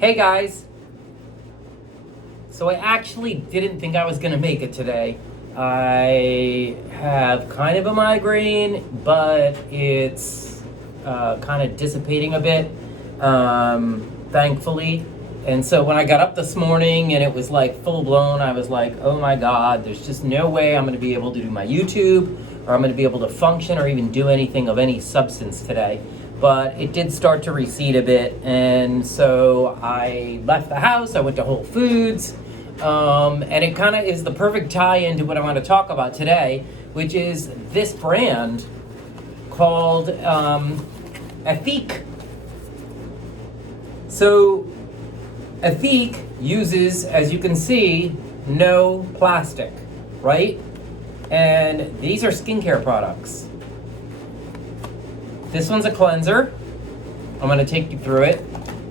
Hey guys! So I actually didn't think I was gonna make it today. I have kind of a migraine, but it's kind of dissipating a bit, thankfully. And so when I got up this morning and it was like full blown, I was like, oh my God, there's just no way I'm gonna be able to do my YouTube, or I'm gonna be able to function or even do anything of any substance today. But it did start to recede a bit, and so I left the house, I went to Whole Foods, and it kind of is the perfect tie-in to what I want to talk about today, which is this brand called Ethique. So Ethique uses, as you can see, no plastic, right? And these are skincare products. This one's a cleanser. I'm going to take you through it.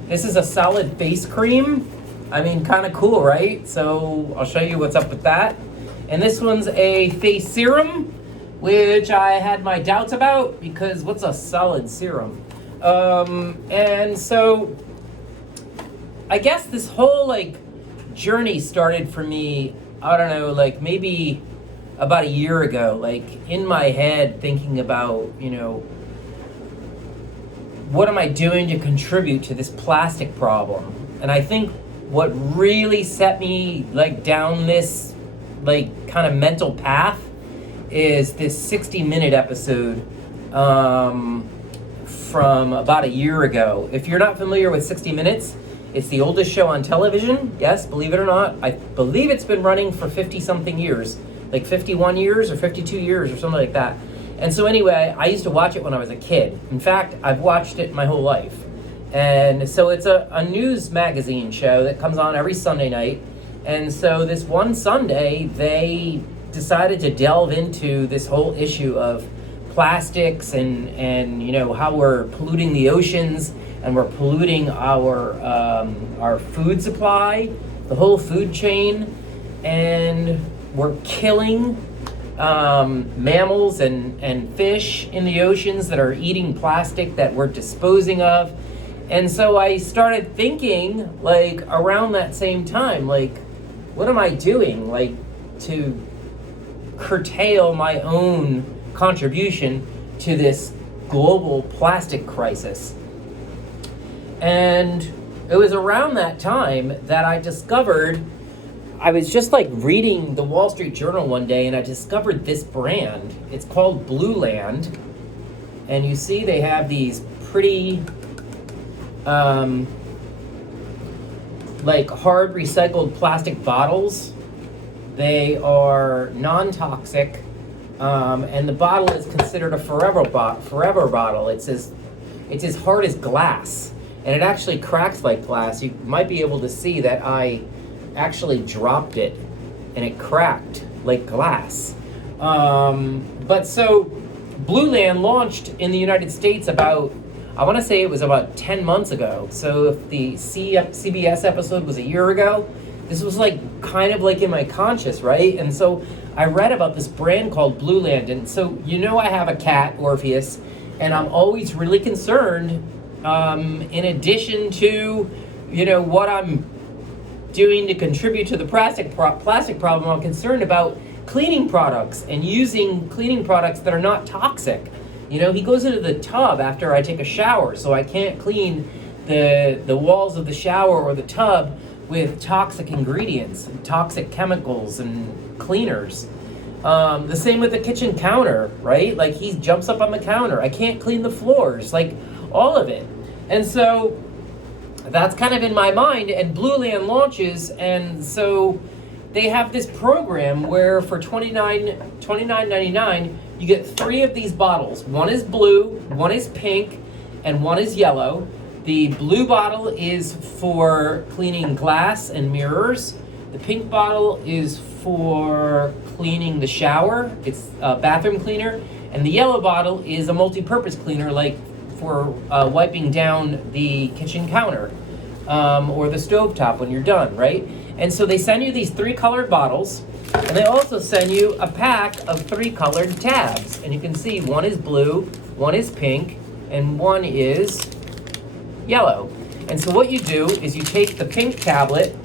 This is a solid face cream. I mean, kind of cool, right? So I'll show you what's up with that. And this one's a face serum, which I had my doubts about, because what's a solid serum? And so I guess this whole journey started for me, I don't know, maybe about a year ago, in my head thinking about, what am I doing to contribute to this plastic problem? And I think what really set me down this kind of mental path is this 60-minute episode from about a year ago. If you're not familiar with 60 Minutes, it's the oldest show on television. Yes, believe it or not. I believe it's been running for 50-something years, 51 years or 52 years or something like that. And so anyway, I used to watch it when I was a kid. In fact, I've watched it my whole life. And so it's a news magazine show that comes on every Sunday night. And so this one Sunday, they decided to delve into this whole issue of plastics and how we're polluting the oceans and we're polluting our food supply, the whole food chain, and we're killing mammals and fish in the oceans that are eating plastic that we're disposing of. And so I started thinking, around that same time, what am I doing, to curtail my own contribution to this global plastic crisis? And it was around that time that I discovered, I was just reading the Wall Street Journal one day, and I discovered this brand. It's called Blueland, and you see they have these pretty hard recycled plastic bottles. They are non-toxic, and the bottle is considered a forever bottle. It's as hard as glass, and it actually cracks like glass. You might be able to see that I actually dropped it and it cracked like glass. But so Blueland launched in the United States about, I want to say it was about 10 months ago. So if the CBS episode was a year ago, this was kind of in my conscious, right? And so I read about this brand called Blueland. And so, I have a cat, Orpheus, and I'm always really concerned, in addition to, what I'm doing to contribute to the plastic problem, I'm concerned about cleaning products and using cleaning products that are not toxic. He goes into the tub after I take a shower, so I can't clean the walls of the shower or the tub with toxic ingredients, toxic chemicals and cleaners. The same with the kitchen counter, right? He jumps up on the counter. I can't clean the floors, all of it. And so that's kind of in my mind, and Blueland launches, and so they have this program where for $29.99 you get 3 of these bottles. One is blue, one is pink, and one is yellow. The blue bottle is for cleaning glass and mirrors. The pink bottle is for cleaning the shower. It's a bathroom cleaner. And the yellow bottle is a multi-purpose cleaner, for wiping down the kitchen counter or the stovetop when you're done, right? And so they send you these 3 colored bottles, and they also send you a pack of 3 colored tabs. And you can see one is blue, one is pink, and one is yellow. And so what you do is you take the pink tablet.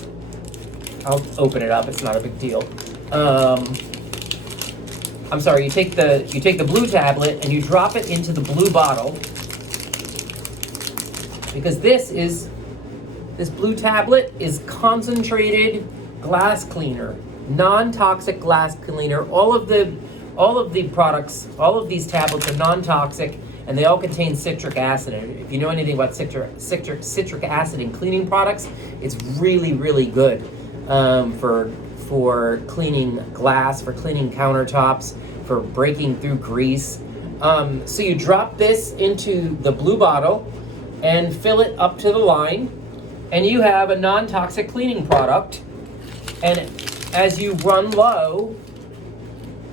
I'll open it up, it's not a big deal. I'm sorry, you take the blue tablet and you drop it into the blue bottle, because this blue tablet is concentrated glass cleaner, non-toxic glass cleaner. All of the products, all of these tablets are non-toxic, and they all contain citric acid. If you know anything about citric acid in cleaning products, it's really, really good for cleaning glass, for cleaning countertops, for breaking through grease. So you drop this into the blue bottle and fill it up to the line, and you have a non-toxic cleaning product. And as you run low,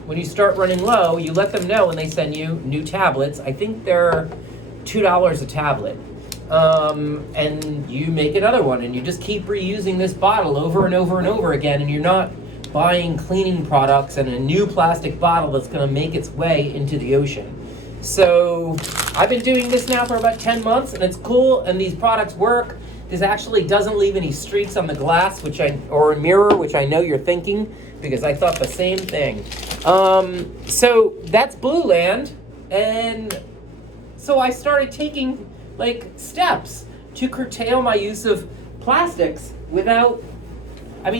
when you start running low, you let them know, and they send you new tablets. I think they're $2 a tablet. And you make another one, and you just keep reusing this bottle over and over and over again, and you're not buying cleaning products and a new plastic bottle that's going to make its way into the ocean. So I've been doing this now for about 10 months, and it's cool, and these products work. This actually doesn't leave any streaks on the glass, or a mirror, which I know you're thinking, because I thought the same thing. So that's Blue Land, and so I started taking steps to curtail my use of plastics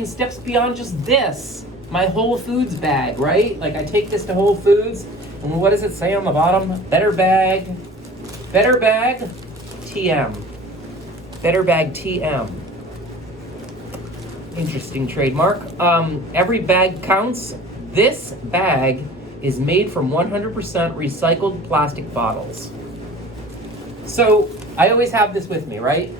steps beyond just this. My Whole Foods bag, right? I take this to Whole Foods, and what does it say on the bottom? Better bag TM. Better bag TM. Interesting trademark. Every bag counts. This bag is made from 100% recycled plastic bottles. So I always have this with me, right?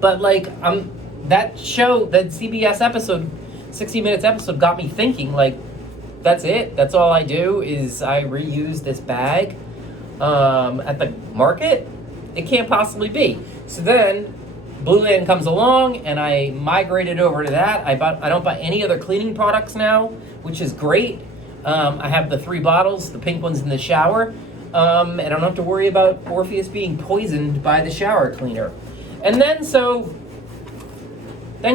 But that CBS episode, 60 Minutes episode, got me thinking, that's it. That's all I do is I reuse this bag at the market. It can't possibly be. So then Blue Land comes along, and I migrated over to that. I don't buy any other cleaning products now, which is great. I have the 3 bottles, the pink ones in the shower, and I don't have to worry about Orpheus being poisoned by the shower cleaner. And then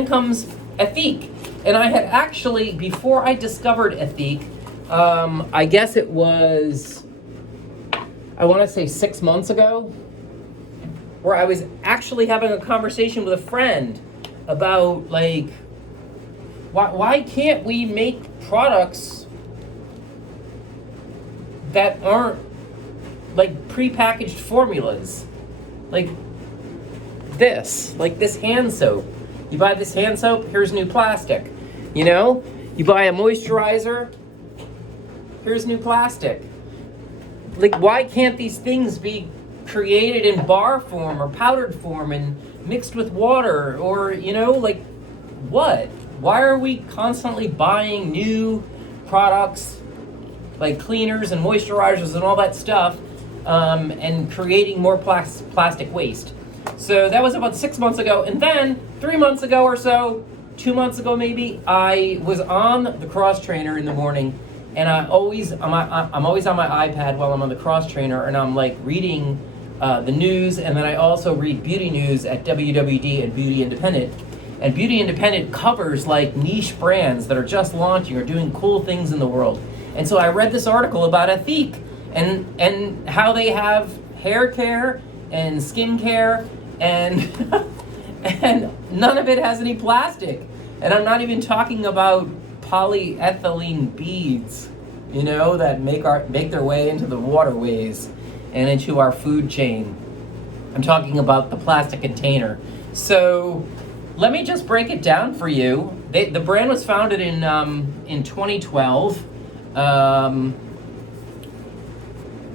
comes Ethique. And I had actually, before I discovered Ethique, I guess it was, I want to say 6 months ago, where I was actually having a conversation with a friend about why can't we make products that aren't prepackaged formulas, this hand soap. You buy this hand soap, here's new plastic. You buy a moisturizer, here's new plastic. Why can't these things be created in bar form or powdered form and mixed with water, or what? Why are we constantly buying new products like cleaners and moisturizers and all that stuff, and creating more plastic waste? So that was about 6 months ago, and then 3 months ago or so, 2 months ago maybe, I was on the cross trainer in the morning, and I'm always on my iPad while I'm on the cross trainer, and I'm reading the news, and then I also read beauty news at WWD and Beauty Independent. And Beauty Independent covers niche brands that are just launching or doing cool things in the world. And so I read this article about Ethique and how they have hair care and skin care, and and none of it has any plastic. And I'm not even talking about polyethylene beads, that make their way into the waterways and into our food chain. I'm talking about the plastic container. So let me just break it down for you. The brand was founded in 2012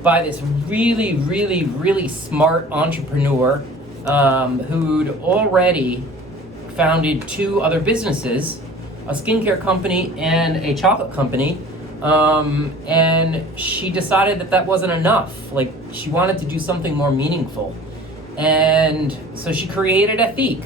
by this really, really, really smart entrepreneur who'd already founded 2 other businesses, a skincare company and a chocolate company. And she decided that wasn't enough. She wanted to do something more meaningful. And so she created Ethique.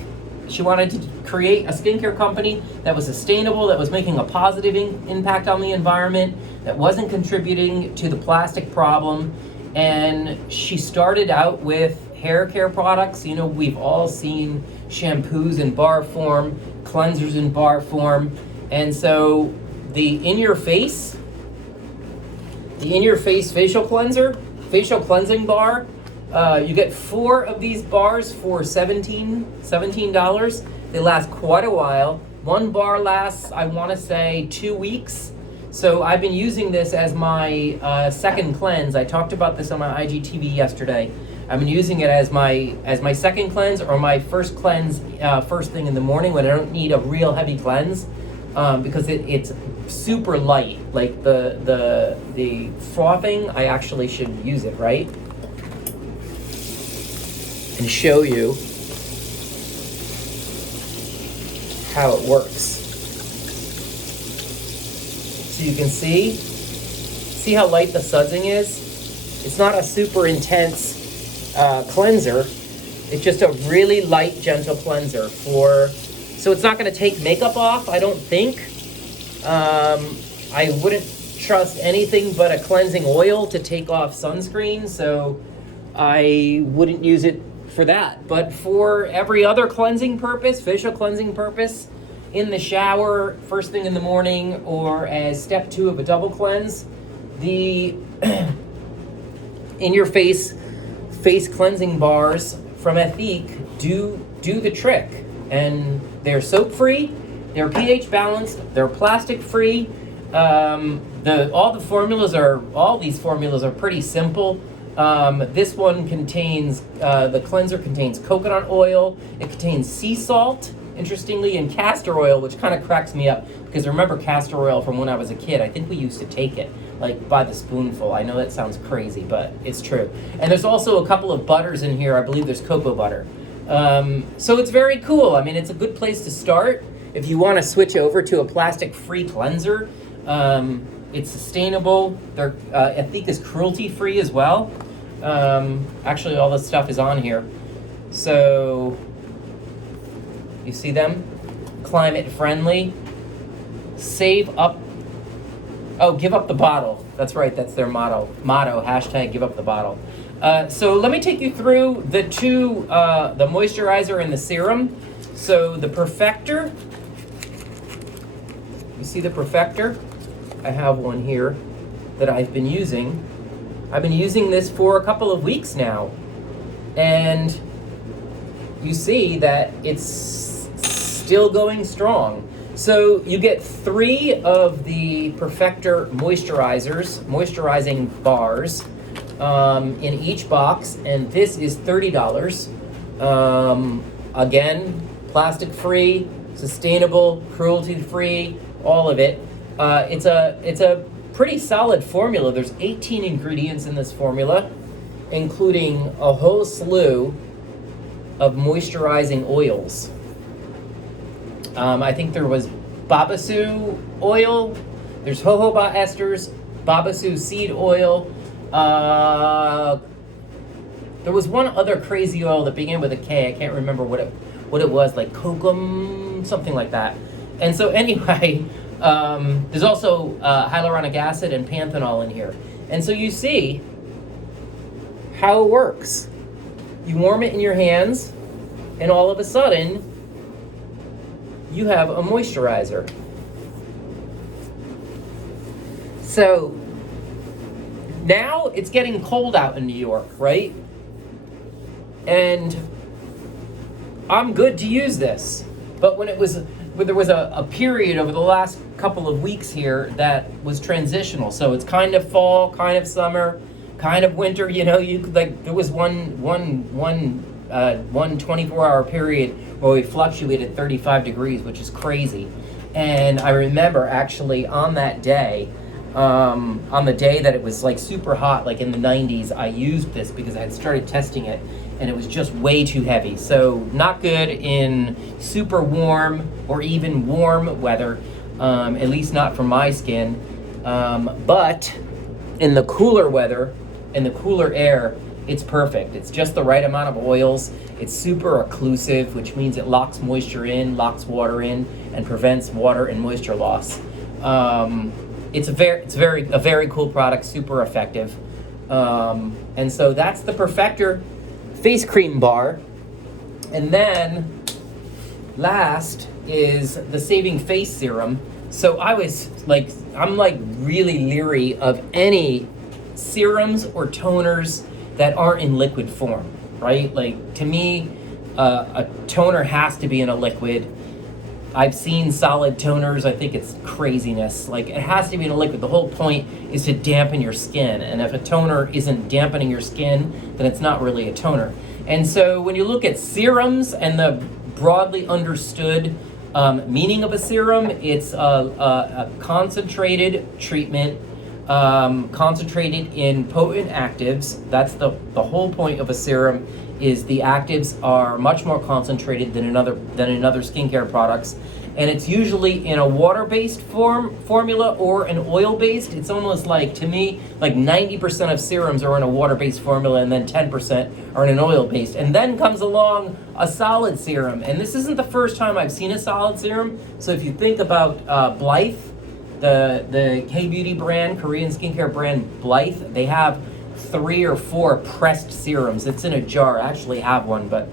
She wanted to create a skincare company that was sustainable, that was making a positive impact on the environment, that wasn't contributing to the plastic problem. And she started out with hair care products. You know, we've all seen shampoos in bar form, cleansers in bar form. And so the In Your Face facial cleansing bar, you get 4 of these bars for $17. They last quite a while. One bar lasts, I want to say, 2 weeks. So I've been using this as my second cleanse. I talked about this on my IGTV yesterday. I've been using it as my second cleanse or my first cleanse first thing in the morning when I don't need a real heavy cleanse, because it's super light. Like the frothing, I actually should use it, right? And show you how it works. So you can see how light the sudsing is? It's not a super intense cleanser. It's just a really light, gentle cleanser so it's not going to take makeup off, I don't think. I wouldn't trust anything but a cleansing oil to take off sunscreen, so I wouldn't use it for that. But for every other cleansing purpose, facial cleansing purpose, in the shower, first thing in the morning, or as step 2 of a double cleanse, the In Your Face cleansing bars from Ethique do the trick. And they're soap-free, they're pH balanced, they're plastic-free. All these formulas are pretty simple. This one contains, the cleanser contains coconut oil, it contains sea salt, interestingly, and castor oil, which kind of cracks me up, because I remember castor oil from when I was a kid. I think we used to take it, like, by the spoonful. I know that sounds crazy, but it's true. And there's also a couple of butters in here. I believe there's cocoa butter. So it's very cool. I mean, it's a good place to start if you want to switch over to a plastic-free cleanser. It's sustainable. Ethique is cruelty-free as well. Actually, all this stuff is on here. So, you see them? Climate-friendly. Save up. Oh, give up the bottle. That's right, that's their motto. Hashtag give up the bottle. So let me take you through the two, the moisturizer and the serum. So the Perfector. You see the Perfector? I have one here that I've been using. I've been using this for a couple of weeks now. And you see that it's still going strong. So you get 3 of the Perfector moisturizing bars in each box, and this is $30. Again, plastic-free, sustainable, cruelty-free, all of it. It's a pretty solid formula. There's 18 ingredients in this formula, including a whole slew of moisturizing oils. I think there was babassu oil, there's jojoba esters, babassu seed oil. There was one other crazy oil that began with a K. I can't remember what it was, like kokum, something like that. And so anyway, there's also hyaluronic acid and panthenol in here. And so you see how it works. You warm it in your hands, and all of a sudden, you have a moisturizer. So now it's getting cold out in New York, right? And I'm good to use this. But when there was a period over the last couple of weeks here that was transitional. So it's kind of fall, kind of summer, kind of winter. You know, there was one 24-hour period where we fluctuated 35 degrees, which is crazy. And I remember actually on that day, on the day that it was like super hot, like in the 90s, I used this because I had started testing it, and it was just way too heavy. So not good in super warm or even warm weather, at least not for my skin. But in the cooler weather, in the cooler air, it's perfect. It's just the right amount of oils. It's super occlusive, which means it locks moisture in, locks water in, and prevents water and moisture loss. It's a very cool product, super effective. And so that's the Perfector face cream bar. And then last is the Saving Face Serum. So I'm like really leery of any serums or toners that aren't in liquid form, right? Like, to me, a toner has to be in a liquid. I've seen solid toners. I think it's craziness. Like, it has to be in a liquid. The whole point is to dampen your skin. And if a toner isn't dampening your skin, then it's not really a toner. And so when you look at serums and the broadly understood meaning of a serum, it's a concentrated treatment, concentrated in potent actives. That's the whole point of a serum, is the actives are much more concentrated than in other skincare products. And it's usually in a water-based formula or an oil-based. It's almost like, to me, like 90% of serums are in a water-based formula, and then 10% are in an oil-based. And then comes along a solid serum. And this isn't the first time I've seen a solid serum. So if you think about Blythe, the K-beauty brand, Korean skincare brand Blythe, they have 3 or 4 pressed serums. It's in a jar. I actually have one, but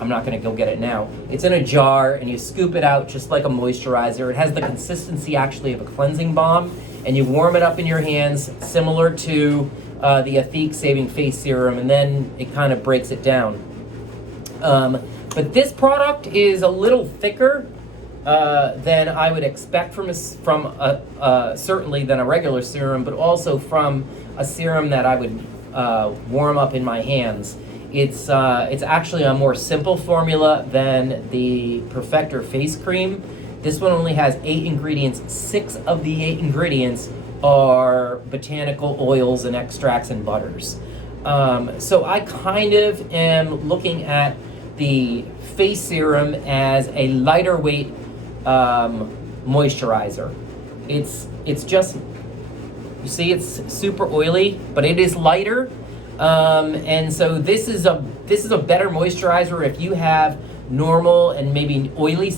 I'm not going to go get it now. It's in a jar, and you scoop it out just like a moisturizer. It has the consistency actually of a cleansing balm, and you warm it up in your hands, similar to the Ethique Saving Face Serum, and then it kind of breaks it down. But this product is a little thicker than I would expect from certainly than a regular serum, but also from a serum that I would warm up in my hands. It's actually a more simple formula than the Perfector face cream. This one only has 8 ingredients. 6 of the 8 ingredients are botanical oils and extracts and butters. So I kind of am looking at the face serum as a lighter weight moisturizer. It's just, you see, it's super oily, but it is lighter. And so this is a better moisturizer if you have normal and maybe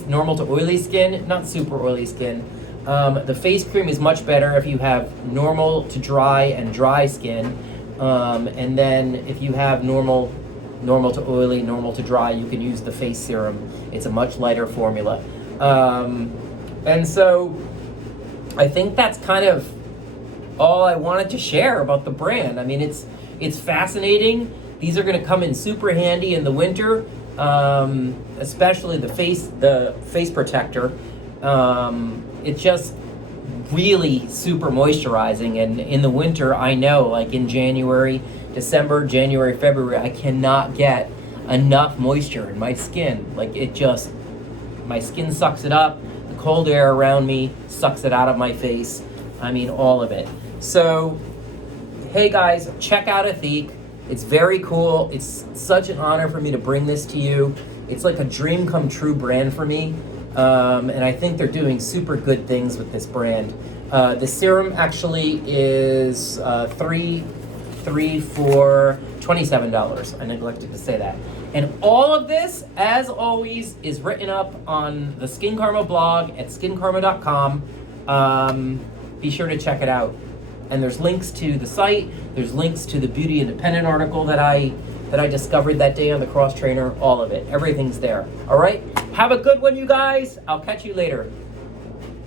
normal to oily skin, not super oily skin. The face cream is much better if you have normal to dry and dry skin. And then if you have normal to oily, normal to dry, you can use the face serum. It's a much lighter formula. And so I think that's kind of all I wanted to share about the brand. I mean, it's fascinating. These are going to come in super handy in the winter, especially the face protector. It's just really super moisturizing. And in the winter, I know, like in December, January, February, I cannot get enough moisture in my skin. Like, my skin sucks it up. The cold air around me sucks it out of my face. I mean, all of it. So, hey guys, check out Ethique. It's very cool. It's such an honor for me to bring this to you. It's like a dream come true brand for me. And I think they're doing super good things with this brand. The serum actually is 3 for $27. I neglected to say that. And all of this, as always, is written up on the SKINCARMA blog at skinkarma.com. Be sure to check it out. And there's links to the site. There's links to the Beauty Independent article that I discovered that day on the Cross Trainer. All of it. Everything's there. All right? Have a good one, you guys. I'll catch you later.